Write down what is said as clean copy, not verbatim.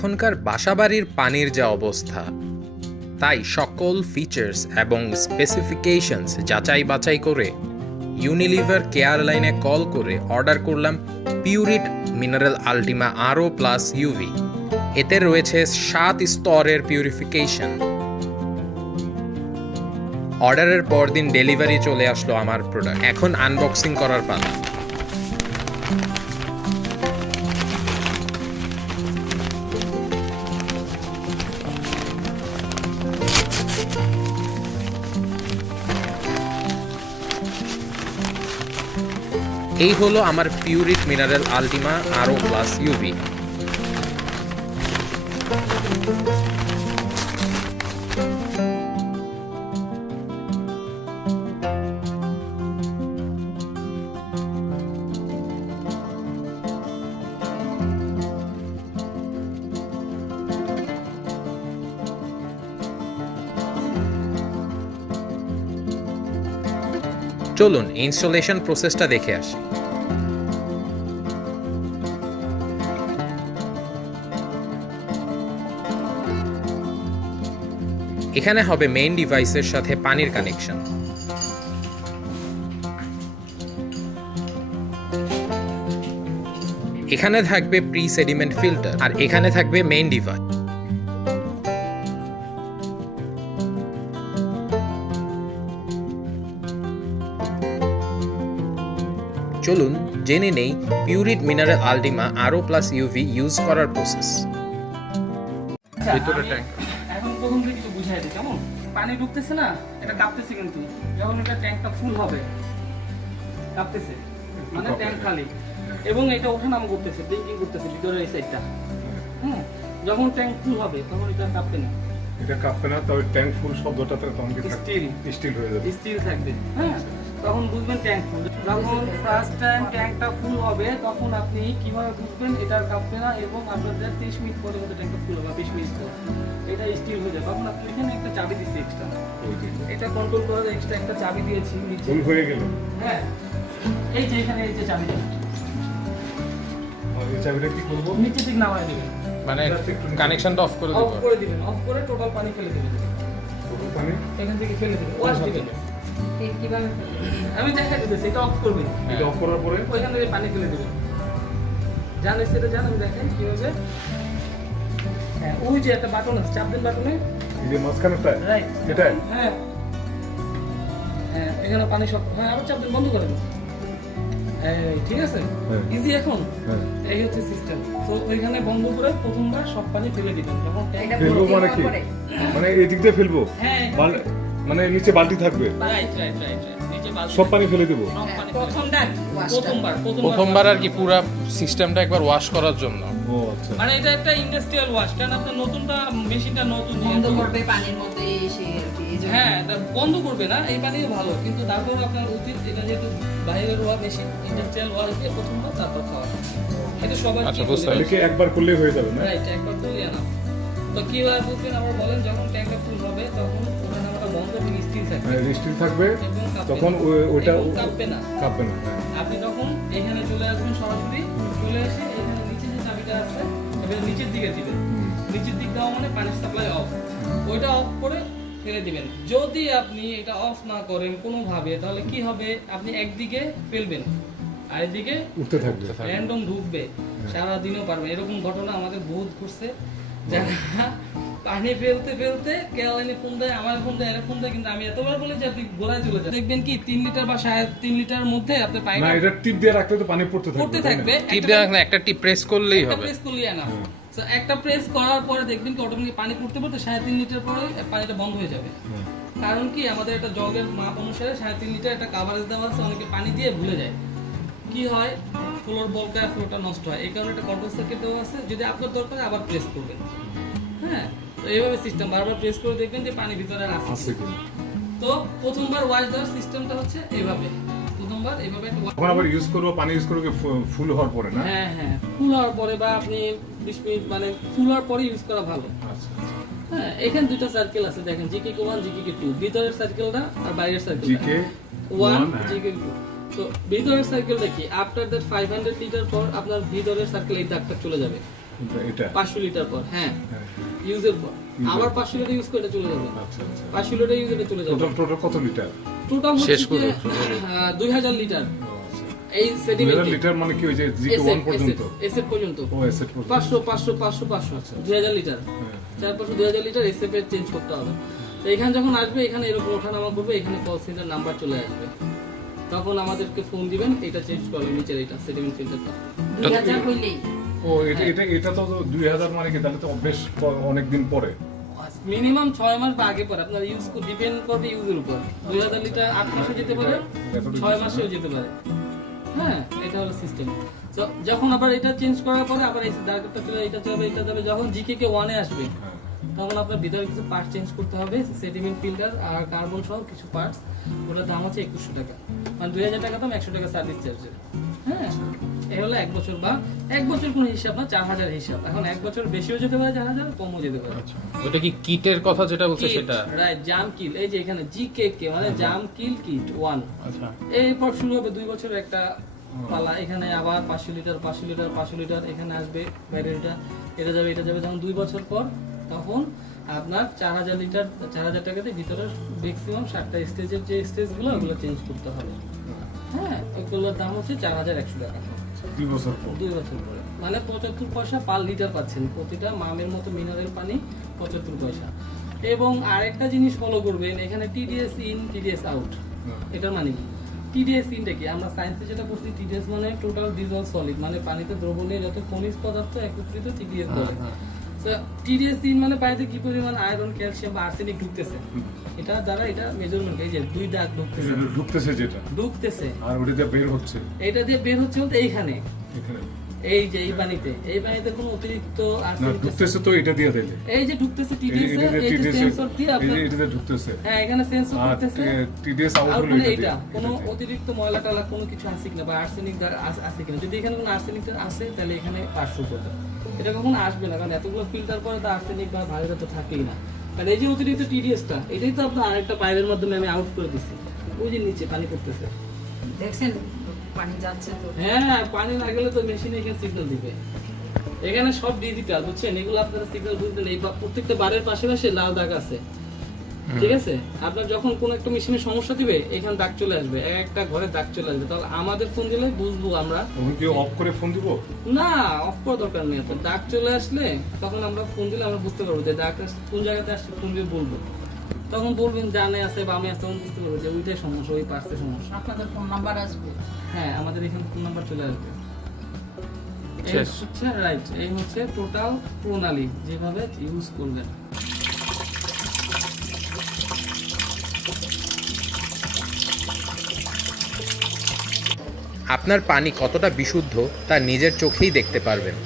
এখনকার বাসাবাড়ির পানির যা অবস্থা, তাই সকল ফিচার্স এবং স্পেসিফিকেশনস যাচাই বাছাই করে ইউনিলিভার কেয়ার লাইনে কল করে অর্ডার করলাম পিউরিট মিনারেল আল্টিমা RO+UV। এতে রয়েছে 7 স্তরের পিউরিফিকেশন। অর্ডারের পর দিন ডেলিভারি চলে আসলো আমার প্রোডাক্ট। এখন আনবক্সিং করার পালা। এই হলো আমার পিউরিট মিনারেল আল্টিমা RO+UV। চলুন ইনস্টলেশন প্রসেসটা দেখে আসি। এখানে হবে মেইন ডিভাইসের সাথে পানির কানেকশন। এখানে থাকবে প্রি-সেডিমেন্ট ফিল্টার, আর এখানে থাকবে মেইন ডিভাইস। চলুন জেনে নেই পিউরিট মিনারেল আল্টিমা RO+UV ইউজ করার প্রসেস। ভিতরে ট্যাঙ্ক এখন প্রথম থেকে কিছু বুঝাই দিই, কেমন পানি ঢুকতেছে না, এটা কাঁপতেছে, কিন্তু যখন এটা ট্যাঙ্কটা ফুল হবে কাঁপতেছে, মানে ট্যাঙ্ক খালি, এবং এটা ওঠানামা করতেছে, ব্লিঙ্কিং করতেছে ভিতরের এই সাইডটা। যখন ট্যাঙ্ক ফুল হবে তখন এটা কাঁপবে না, এটা কাঁপবে না, তবে ট্যাঙ্ক ফুল শব্দটাতে তখন কি স্টিল হয়ে যাবে, স্টিল থাকবে। হ্যাঁ, তখন বুঝবেন ট্যাঙ্ক ফুল। যখন ফার্স্ট টাইম ট্যাঙ্কটা ফুল হবে তখন আপনি কিভাবে বুঝবেন এটা কাঁপবে না, এবং আপনাদের 30 মিনিট পরে মধ্যে ট্যাঙ্কটা ফুল হবে, 20 মিনিট পর এটা স্টিল হয়ে যাবে। তখন আপনি এখানে একটা চাবি দিচ্ছি এক্সট্রা, এটা কন্ট্রোল করার এক্সট্রা একটা চাবি দিয়েছি নিচে। ফুল হয়ে গেল, হ্যাঁ, এই যে এখানে এই যে চাবিটা, আর এই চাবিটা কি করব, নিচে দিক নামায় দিবেন, মানে কানেকশনটা অফ করে অফ করে দিবেন, অফ করে টোটাল পানি ফেলে দিবেন, টোটাল পানি এখান থেকে ফেলে দিবেন, ওয়াশ দিবেন। কিভাবে আমি দেখাই দিতেছি, এটা অফ করবেন, এটা অফ করার পরে ওইখান থেকে পানি ফেলে দিবেন। জানেন সেটা জান, আমি দেখাই কিভাবে। হ্যাঁ, ওই যে একটা বাটন আছে, চাপ দেন বাটনে, এই যে মাঝখানেরটা, রাইট, এটা হ্যাঁ হ্যাঁ, এখানে পানি সব, হ্যাঁ আবার চাপ দেন, বন্ধ করেন। ঠিক আছে, ইজি। এখন এই হচ্ছে সিস্টেম। তো ওইখানে বন্ধ করে প্রথমবার সব পানি ফেলে দিবেন। যখন ফেলবো মানে কি, মানে এই দিক দিয়ে ফেলবো, হ্যাঁ মানে নিচে বালতি থাকবে, রাইট রাইট রাইট, নিচে বালতি সব পানি ফেলে দেবো প্রথমবার আর কি পুরো সিস্টেমটা একবার ওয়াশ করার জন্য। ও আচ্ছা, মানে এটা একটা ইন্ডাস্ট্রিয়াল ওয়াশ, কারণ আপনার নতুনটা মেশিনটা নতুন বন্ধ করবে পানির মধ্যে এসে আর কি, হ্যাঁ এটা বন্ধ করবে না, এই পানিও ভালো, কিন্তু তারপর আপনার উচিত এটা যেহেতু বাইরের ওয়া মেশিন, ইন্ডাস্ট্রিয়াল ওয়াশ দিয়ে প্রথমবার তারপর খাওয়া। এটা সবাই আচ্ছা, বুঝতে এটাকে একবার করলেই হয়ে যাবে না, রাইট, একবার করলেই না। তো কিভাবে বুঝবেন আবার বলেন, যখন ট্যাঙ্কটা ফুল হবে তখন ওখানে আমরা বন্ধ করে স্টিল থাকবে, স্টিল থাকবে, এবং তখন ওইটা কাঁপবে না, কাঁপবে না। আপনি তখন এখানে চলে আসবেন, সরাসরি চলে এসে এখানে নিচে যে চাবিটা আছে এটা নিচের দিকে দিবেন, নিচের দিক দেওয়া মানে পানির সাপ্লাই অফ, ওইটা অফ করে ফেলে দিবেন। যদি আপনি এটা অফ না করেন কোনোভাবে, তাহলে কি হবে, আপনি একদিকে ফেলবেন আর এদিকে উঠতে থাকবে, র্যান্ডম ঢুকবে, সারাদিনও পারবেন। এরকম ঘটনা আমাদের বহুত ঘটছে, যারা পানি ফেলতে ফেলতে কেলানি ফোন দেয়, আমার ফোন দেয়, এর ফোন দেয়, কিন্তু আমি এতবার বলি যে আপনি গোলায় চলে যান, দেখবেন কি 3 লিটার বা 3.5 লিটার মধ্যে আপনি পানি না, এটা টিপ দিয়ে রাখলে তো পানি পড়তে থাকবে, টিপ দিয়ে রাখলে একটা টিপ প্রেস করলেই হবে, প্রেস করলেই না। সো একটা প্রেস করার পরে দেখবেন কি অটোমেটিক পানি পড়তে পড়তে 3.5 লিটার পরে পানিটা বন্ধ হয়ে যাবে। কারণ কি, আমাদের একটা জগের মাপ অনুসারে 3.5 লিটার একটা কভারেজ দেওয়া আছে, অনেকে পানি দিয়ে ভুলে যায়, কি হয় ফ্লোর বলকা ফ্লোরটা নষ্ট হয়, এই কারণে একটা কন্ট্রোল সার্কিট দেওয়া আছে, যদি আপনার দরকার আবার প্রেস করবেন। হ্যাঁ, তো এইভাবে সিস্টেম বারবার প্রেস করে দেখবেন যে পানি ভিতরে আছে কিনা। তো প্রথমবার ওয়াশ দেওয়ার সিস্টেমটা হচ্ছে এইভাবে, প্রথমবার এইভাবে একটা তখন আবার ইউজ করব, পানি ইউজ করব ফুল হওয়ার পরে না, হ্যাঁ হ্যাঁ, ফুল হওয়ার পরে বা আপনি 20 মিনিট মানে ফুল হওয়ার পরে ইউজ করা ভালো। আচ্ছা, হ্যাঁ, এখানে দুটো সার্কেল আছে দেখেন, GK1 GK2, ভিতরের সার্কেলটা আর বাইরের সার্কেলটা, GK1 GK2। তো ভিতরের সার্কেলটা কি, আফটার দ্যাট 500 লিটার পর আপনার ভিতরের সার্কেল এই দাগটা চলে যাবে, এটা 500 লিটার পর, হ্যাঁ হ্যাঁ। ইউজের পর আবার 500 লিটার ইউজ করে চলে যাবে। আচ্ছা আচ্ছা 500 লিটার ইউজ করে চলে যাবে। টোটাল কত লিটার? টোটাল শেষ করে 2000 লিটার। ও আচ্ছা এই সেডিমেন্ট 2000 লিটার মানে কি ওই যে জিকে 1 পর্যন্ত? এসএফ পর্যন্ত। ও এসেট পর্যন্ত 500 500 500 500 2000 লিটার। হ্যাঁ। 400 2000 লিটার এসএফ এর চেঞ্জ করতে হবে। তো এখানে যখন আসবে, এখানে এরকম ওঠানামা করবে, এখানে কল সেন্টার নাম্বার চলে আসবে, তখন আমাদেরকে ফোন দিবেন, এটা চেঞ্জ করবে নিচের এটা সেডিমেন্ট ফিল্টারটা। 2000 হইলেই ও এটা তো 2000 মানে কি, তাহলে তো বেশ অনেক দিন পরে। মিনিমাম 6 মাস বা আগে পরে আপনার ইউজ ডিপেন্ড করবে ইউজের উপর। 2000 লিটার 8 মাসে যেতে পারে, 6 মাসেও যেতে পারে। হ্যাঁ, এটা হলো সিস্টেম। তো যখন আবার এটা চেঞ্জ করার পরে আবার এই ডার্কটা চলে, এটা যাবে যখন জিকে কে 1 এ আসবে, তখন আপনার ভিতরে কিছু পার্ট চেঞ্জ করতে হবে, সেডিমেন্ট ফিল্টার আর কার্বন সহ কিছু পার্টস। ওটার দাম হচ্ছে 2100 টাকা, মানে 2000 টাকা দাম, 100 টাকা সার্ভিস চার্জের। হ্যাঁ, এই হলো 1 বছর বা 1 বছর কোনো হিসাব না, 4000 হিসাব। এখন 1 বছর বেশিও যেতে পারে, 4000 কমও যেতে পারে। ওটা কি কিটের কথা যেটা বলছে সেটা? রাইট, জাম কিল। এই যে এখানে জিকে মানে জাম কিল কিট 1। আচ্ছা, এরপর শুরু হবে 2 বছরের একটা পালা। এখানে আবার 500 লিটার 500 লিটার 500 লিটার এখানে আসবে, বাইরেটা এটা যাবে যখন 2 বছর পর, তখন আপনার 4000 লিটার 4000 টাকাতে ভিতরে ম্যাক্সিমাম 7টা স্টেজের যে স্টেজগুলো ওগুলো চেঞ্জ করতে হবে। হ্যাঁ, ওগুলোর দাম হচ্ছে 4100 টাকা 2 বছর পর। 2 বছর পরে, মানে 75 পয়সা পার লিটার পাচ্ছেন। প্রতিটা মামের মতো মিনারেল পানি 75 পয়সা। এবং আরেকটা জিনিস ফলো করবেন, এখানে টিডিএস ইন টিডিএস আউট। এটা মানে কি? টিডিএস ইনটা কি? আমরা সায়েন্সে যেটা পড়ছি, টিডিএস মানে টোটাল ডিজলভ সলিড, মানে পানিতে দ্রবণীয় যত খনিজ পদার্থ একত্রিত টিডিএস বলে। টিডিএস ইন মানে পানিতে কি পরিমাণ আয়রন, ক্যালসিয়াম বা আর্সেনিক ঢুকতেছে, এটা দ্বারা এটা মেজারমেন্ট। এই যে 2 দাগ ঢুকতেছে, যেটা ঢুকতেছে আর ওটা দিয়ে বের হচ্ছে, এটা দিয়ে বের হচ্ছে বলতে এইখানে, এখানে এই যে এই পানিতে কোনো অতিরিক্ত না আর্সেনিক ঢুকতেছে, তো এটা দিয়ে দিলে এই যে ঢুকতেছে টিডিএস, এই যে সেন্সর দিয়ে আপনার এটা দিয়ে ঢুকতেছে। হ্যাঁ, এখানে সেন্সর করতেছে। টিডিএস আউট আর হলো মানে এটা, এটা কোনো অতিরিক্ত ময়লা টালা কোনো কিছু আছে কিনা বা আর্সেনিক আছে কিনা। যদি এখানে কোনো আর্সেনিক আসে, তাহলে এখানে 500 টাকা। এটা কখনো আসবে না, কারণ এতগুলো ফিল্টার করে তো আর্সেনিক বা ভাইরাস তো থাকেই না। আর এই যে অতিরিক্ত টিডিএসটা, এটাই তো আপনার আরেকটা পাইপের মাধ্যমে আমি আউট করে দিচ্ছি। ওই যে নিচে পানি পড়তেছে, দেখছেন পানি যাচ্ছে তো। হ্যাঁ, পানি না গেলে তো মেশিনে এখানে সিগন্যাল দিবে। এখানে সব ডিজিটাল, বুঝছেন? এগুলো আপনারা সিগন্যাল বুঝবেন। এই প্রত্যেকটা বারের পাশে লাল দাগ আছে, ঠিক আছে? আপনার যখন কোন একটা মেশিনের সমস্যা দিবে, এখানে দাগ চলে আসবে, একটা ঘরে দাগ চলে আসবে। তাহলে আমাদের ফোন দিলে বুঝবো আমরা। তখন কি অফ করে ফোন দিব? না, অফ করার দরকার নেই। আপনার দাগ চলে আসলে তখন আমরা ফোন দিলে আমরা বুঝতে পারবো যে দাগটা কোন জায়গাতে আসছে, ফোন দিয়ে বলবো। তখন বলবেন ডানে আছে বামে আছে, তখন বুঝতে পারবো যে ওইটাই সমস্যা, ওই পার্সের সমস্যা। আপনাদের ফোন নাম্বার আসবে? হ্যাঁ, আমাদের এখানে ফোন নাম্বার চলে আসবে। এই হচ্ছে রাইট, এই হচ্ছে টোটাল প্রণালী, যেভাবে ইউজ করবেন। আপনার পানি কতটা বিশুদ্ধ তা নিজের চোখেই দেখতে পারবেন।